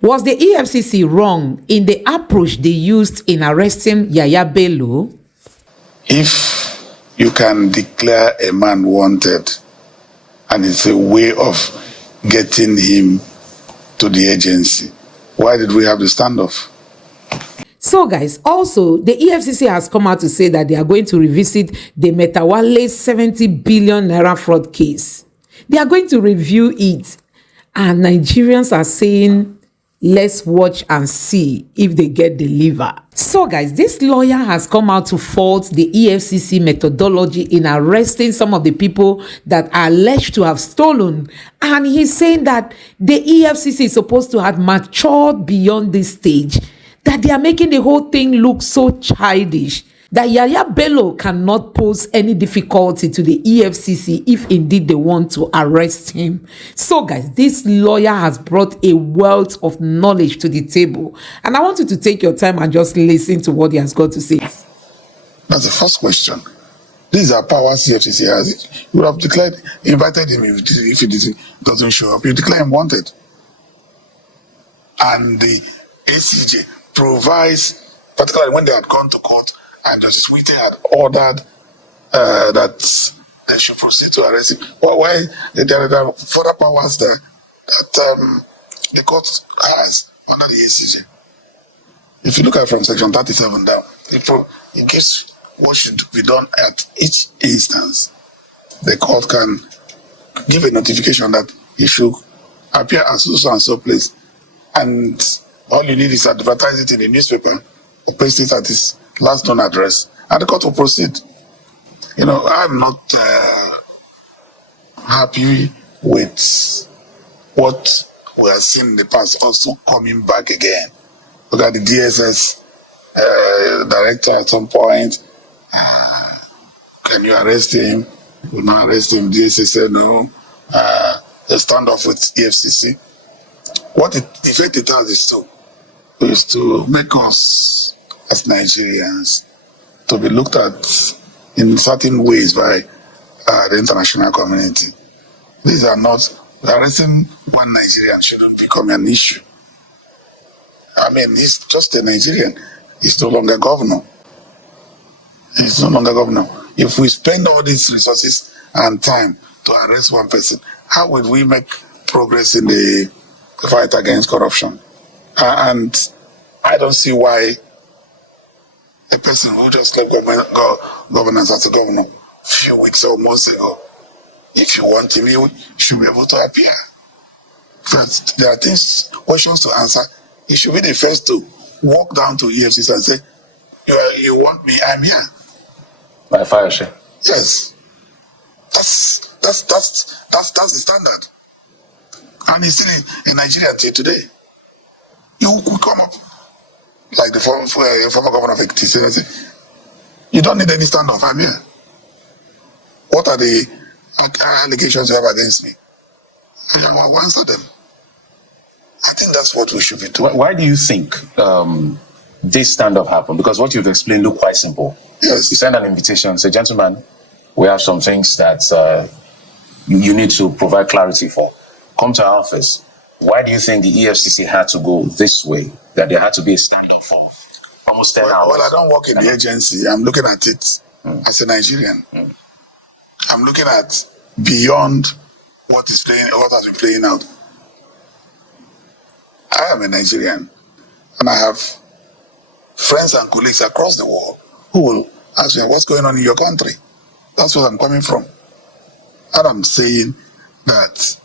Was the EFCC wrong in the approach they used in arresting Yaya Bello? If you can declare a man wanted and it's a way of getting him to the agency, why did we have the standoff? So guys, also the EFCC has come out to say that they are going to revisit the Metawale 70 billion naira fraud case. They are going to review it, and Nigerians are saying, let's watch and see if they get the liver. So guys, this lawyer has come out to fault the EFCC methodology in arresting some of the people that are alleged to have stolen. And he's saying that the EFCC is supposed to have matured beyond this stage, that they are making the whole thing look so childish, that Yaya Bello cannot pose any difficulty to the EFCC if indeed they want to arrest him. So guys, this lawyer has brought a wealth of knowledge to the table, and I want you to take your time and just listen to what he has got to say. That's the first question. These are powers the EFCC has. You would have declared, invited him if he doesn't show up. You declare him wanted. And the ACJ provides, particularly when they had gone to court and the Sweetie had ordered that they should proceed to arrest him. Why there are further powers there that the court has under the ACJ. If you look at from section 37 down, it gives what should be done at each instance. The court can give a notification that he should appear at so and so place, and all you need is advertise it in the newspaper or paste it at his last known address, and the court will proceed. You know, I'm not happy with what we have seen in the past also coming back again. Look at the DSS director at some point. Can you arrest him? Will not arrest him. DSS said no. The standoff with EFCC. What the effect it has is to make us as Nigerians to be looked at in certain ways by the international community. These are not, arresting one Nigerian shouldn't become an issue. I mean, he's just a Nigerian. He's no longer governor. He's no longer governor. If we spend all these resources and time to arrest one person, how will we make progress in the fight against corruption? And I don't see why a person who just left governance as a governor a few weeks or months ago, if you want him, you should be able to appear. But there are questions to answer. He should be the first to walk down to EFCC and say, you want me, I'm here. By fire share. Yes. That's the standard. And he's still in Nigeria till today. You could come up like the former governor of Efcc and say, you don't need any standoff, I'm here. What are the allegations you have against me? I will answer them. I think that's what we should be doing. Why do you think this standoff happened? Because what you've explained look quite simple. Yes. You send an invitation, say, gentlemen, we have some things that you need to provide clarity for. Come to our office. Why do you think the EFCC had to go this way? That there had to be a standoff for almost 10 hours? Well, I don't work in the agency. I'm looking at it as a Nigerian. I'm looking at beyond what has been playing out. I am a Nigerian, and I have friends and colleagues across the world who will ask me, what's going on in your country? That's where I'm coming from. And I'm saying that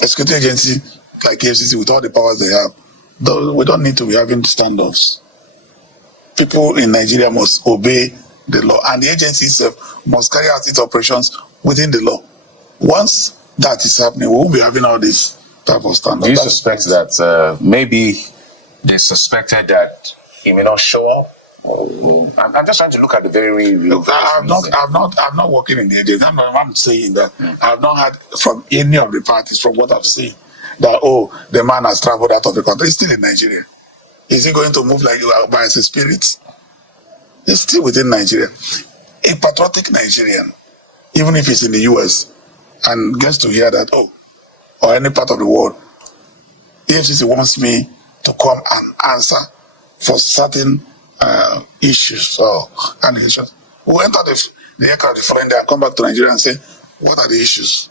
a security agency like EFCC, with all the powers they have, we don't need to be having standoffs. People in Nigeria must obey the law, and the agency itself must carry out its operations within the law. Once that is happening, we won't be having all this type of standoff. Do you suspect that maybe they suspected that he may not show up? I'm just trying to look at the very real. Look, I'm not working in the agency. I'm saying that I've not heard from any of the parties, from what I've seen, that the man has traveled out of the country. He's still in Nigeria. Is he going to move like by his spirit? He's still within Nigeria. A patriotic Nigerian, even if he's in the US and gets to hear that, or any part of the world, EFCC wants me to come and answer for certain issues or allegations. We'll enter the aircraft the following day and come back to Nigeria and say, what are the issues?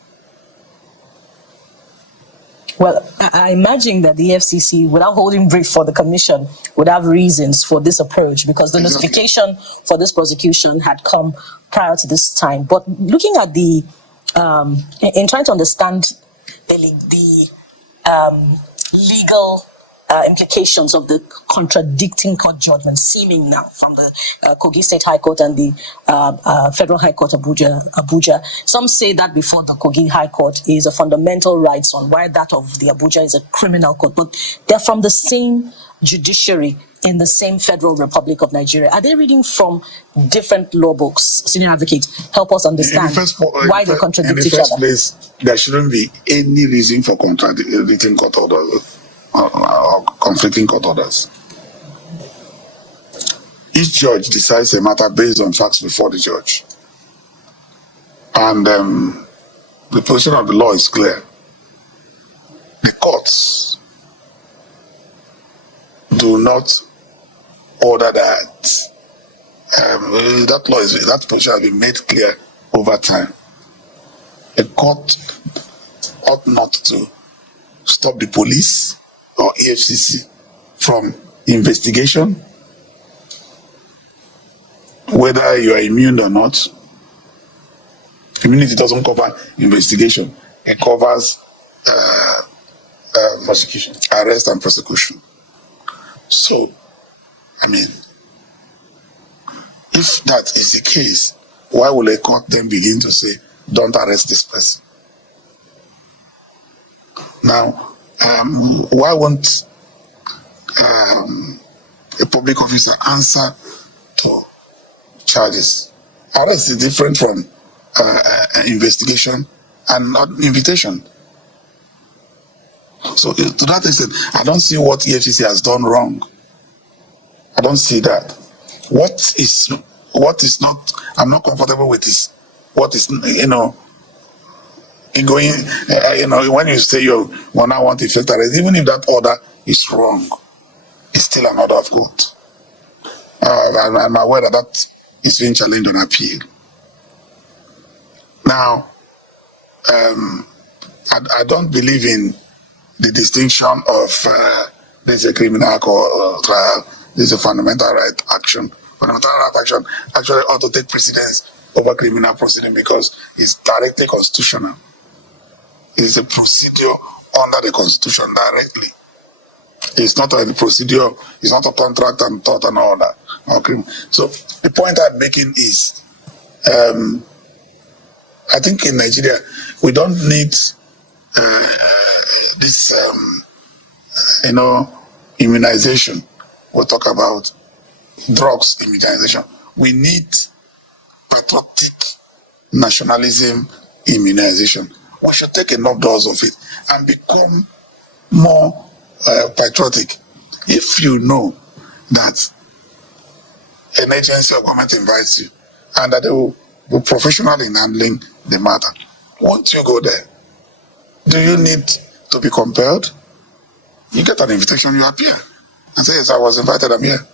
Well, I imagine that the FCC, without holding brief for the commission, would have reasons for this approach, because the notification for this prosecution had come prior to this time. But looking at the, in trying to understand the legal implications of the contradicting court judgment seeming now from the Kogi State High Court and the Federal High Court Abuja. Some say that before the Kogi High Court is a fundamental rights on, while that of the Abuja is a criminal court. But they're from the same judiciary in the same Federal Republic of Nigeria. Are they reading from different law books? Senior advocate, help us understand why they contradict each other. In the first place, there shouldn't be any reason for contradicting court orders. Or conflicting court orders. Each judge decides a matter based on facts before the judge. And the position of the law is clear. The courts do not order that. That position has been made clear over time. A court ought not to stop the police or EFCC from investigation, whether you are immune or not. Immunity doesn't cover investigation. It covers prosecution, arrest and prosecution. So, I mean, if that is the case, why will a court then begin to say, don't arrest this person? Now, why won't a public officer answer to charges? Arrest is different from investigation and not invitation. So to that extent, I don't see what EFCC has done wrong. I don't see that. What is not, I'm not comfortable with is what is, going, when you say you now want effect arrest, even if that order is wrong, it's still an order of court. I'm aware that is being challenged on appeal. Now, I don't believe in the distinction of this is a criminal trial, this is a fundamental right action. Fundamental right action actually ought to take precedence over criminal proceeding because it's directly constitutional. It's a procedure under the Constitution directly. It's not a procedure, it's not a contract and thought and all that. Okay. So the point I'm making is, I think in Nigeria, we don't need this, immunization. We'll talk about drugs immunization. We need patriotic nationalism immunization. We should take enough dose of it and become more patriotic. If you know that an agency or government invites you and that they will be professional in handling the matter, won't you go there? Do you need to be compelled? You get an invitation, you appear and say, yes, I was invited, I'm here.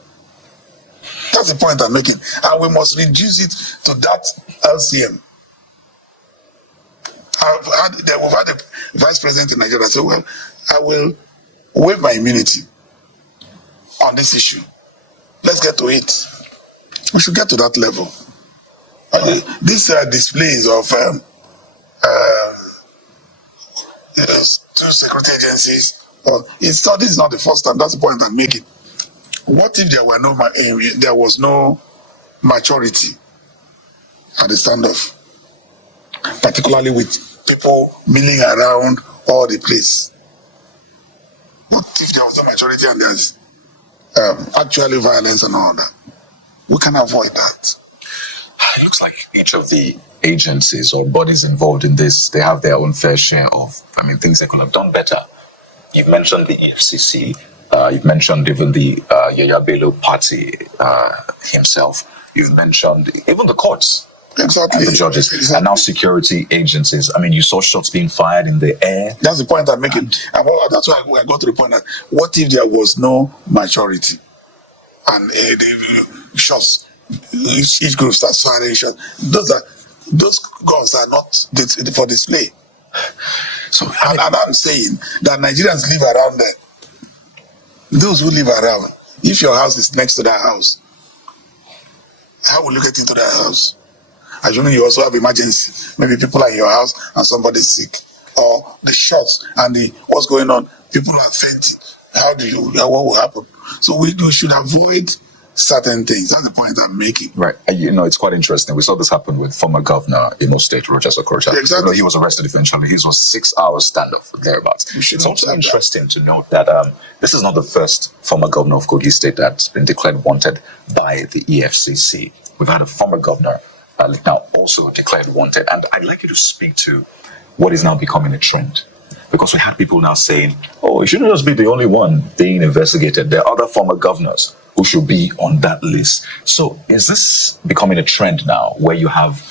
That's the point I'm making. And we must reduce it to that LCM. We've had a vice president in Nigeria say, well, I will waive my immunity on this issue. Let's get to it. We should get to that level. These displays of two security agencies, this is not the first time. That's the point I'm making. What if there was no maturity at the standoff, particularly with people milling around all the place? What if there was a majority and there's actually violence and all that? We can avoid that. It looks like each of the agencies or bodies involved in this, they have their own fair share of, things they could have done better. You've mentioned the EFCC. You've mentioned even the Yaya Bello party himself. You've mentioned even the courts. Exactly. and the judges, and now security agencies. I mean, you saw shots being fired in the air. That's the point I'm making. That's why I got to the point that what if there was no maturity and the shots, each group starts firing shots. Those guns are not for display. So, and I'm saying that Nigerians live around there. Those who live around, if your house is next to that house, how will you get into that house? Assuming you also have emergency, maybe people are in your house and somebody's sick, or the shots and the what's going on, people are fainting. What will happen? So we should avoid certain things. That's the point I'm making. Right. You know, it's quite interesting. We saw this happen with former governor Imo State, Rochester Okorocha. Yeah, exactly. You know, he was arrested eventually. His was 6 hours standoff, thereabouts. It's also interesting to note that this is not the first former governor of Kogi State that's been declared wanted by the EFCC. We've had a former governor now also declared wanted. And I'd like you to speak to what is now becoming a trend. Because we had people now saying, oh, it shouldn't just be the only one being investigated. There are other former governors who should be on that list. So is this becoming a trend now where you have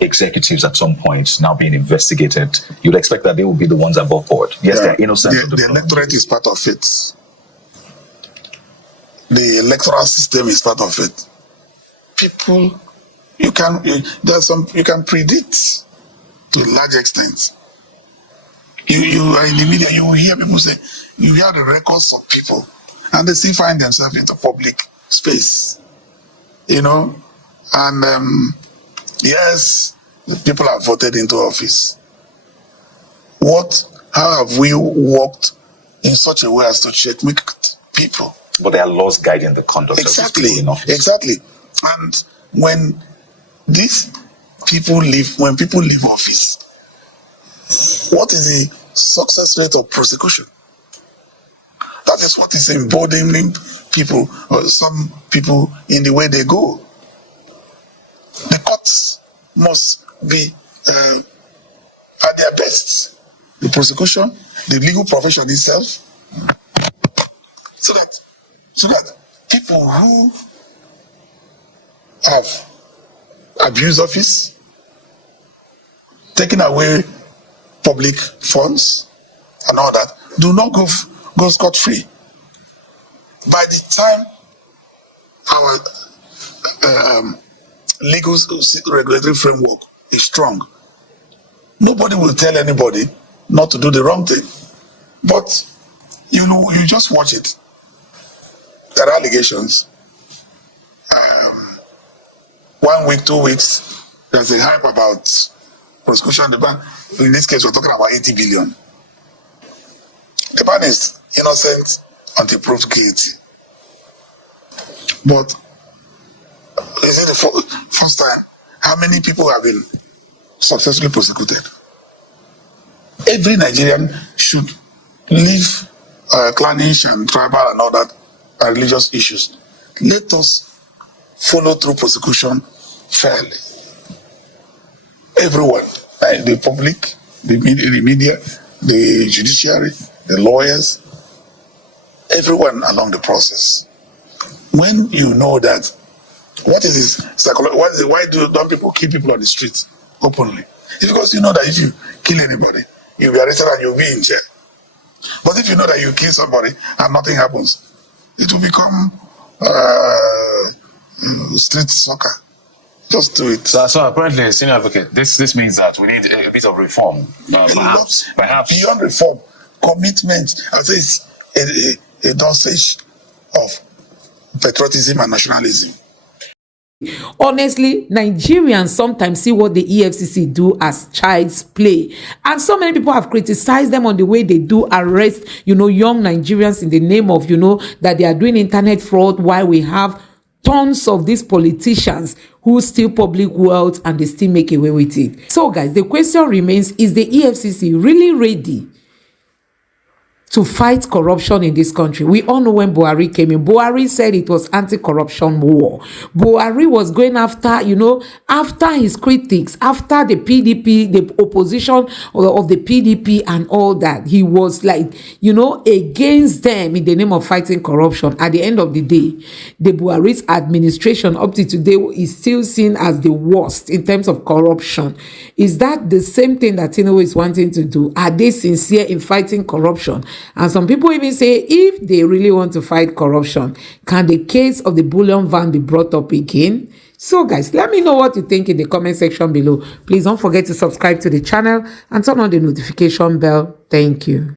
executives at some point now being investigated? You'd expect that they will be the ones above board. Yes, they're innocent. The electorate is part of it. The electoral system is part of it. People, you can predict to a large extent. You are in the media, you will hear people say, you hear the records of people, and they still find themselves into public space, you know, and yes, the people are voted into office. How have we worked in such a way as to checkmate people? But there are laws guiding the conduct of these people in office. Exactly. And when people leave office, what is the success rate of prosecution? That is what is emboldening people, or some people, in the way they go. The courts must be at their best. The prosecution, the legal profession itself, so that people who have abused office, taken away public funds and all that, do not go scot-free. By the time our legal regulatory framework is strong, nobody will tell anybody not to do the wrong thing. But you just watch it. There are allegations. 1 week, 2 weeks, there's a hype about prosecution. The ban, in this case, we're talking about 80 billion. The man is innocent until proved guilty. But is it the first time? How many people have been successfully prosecuted? Every Nigerian should leave clannish and tribal and all that religious issues. Let us follow through prosecution fairly. Everyone, the public, the media, the judiciary, the lawyers, everyone along the process. When you know that, what is this psychology? Why don't people kill people on the streets openly? It's because you know that if you kill anybody, you'll be arrested and you'll be in jail. But if you know that you kill somebody and nothing happens, it will become street soccer. Just do it. So apparently, senior advocate, this means that we need a bit of reform. Perhaps beyond reform, commitment. I would say it's a dosage of patriotism and nationalism. Honestly, Nigerians sometimes see what the EFCC do as child's play, and so many people have criticized them on the way they do arrest, young Nigerians in the name of, that they are doing internet fraud, while we have tons of these politicians who steal public wealth and they still make away with it. So guys, the question remains, is the EFCC really ready to fight corruption in this country. We all know when Buhari came in, Buhari said it was anti-corruption war. Buhari was going after, after his critics, after the PDP, the opposition of the PDP and all that. He was like, against them in the name of fighting corruption. At the end of the day, the Buhari's administration up to today is still seen as the worst in terms of corruption. Is that the same thing that Tinubu is wanting to do? Are they sincere in fighting corruption? And some people even say, if they really want to fight corruption, can the case of the bullion van be brought up again? So guys, let me know what you think in the comment section below. Please don't forget to subscribe to the channel and turn on the notification bell. Thank you.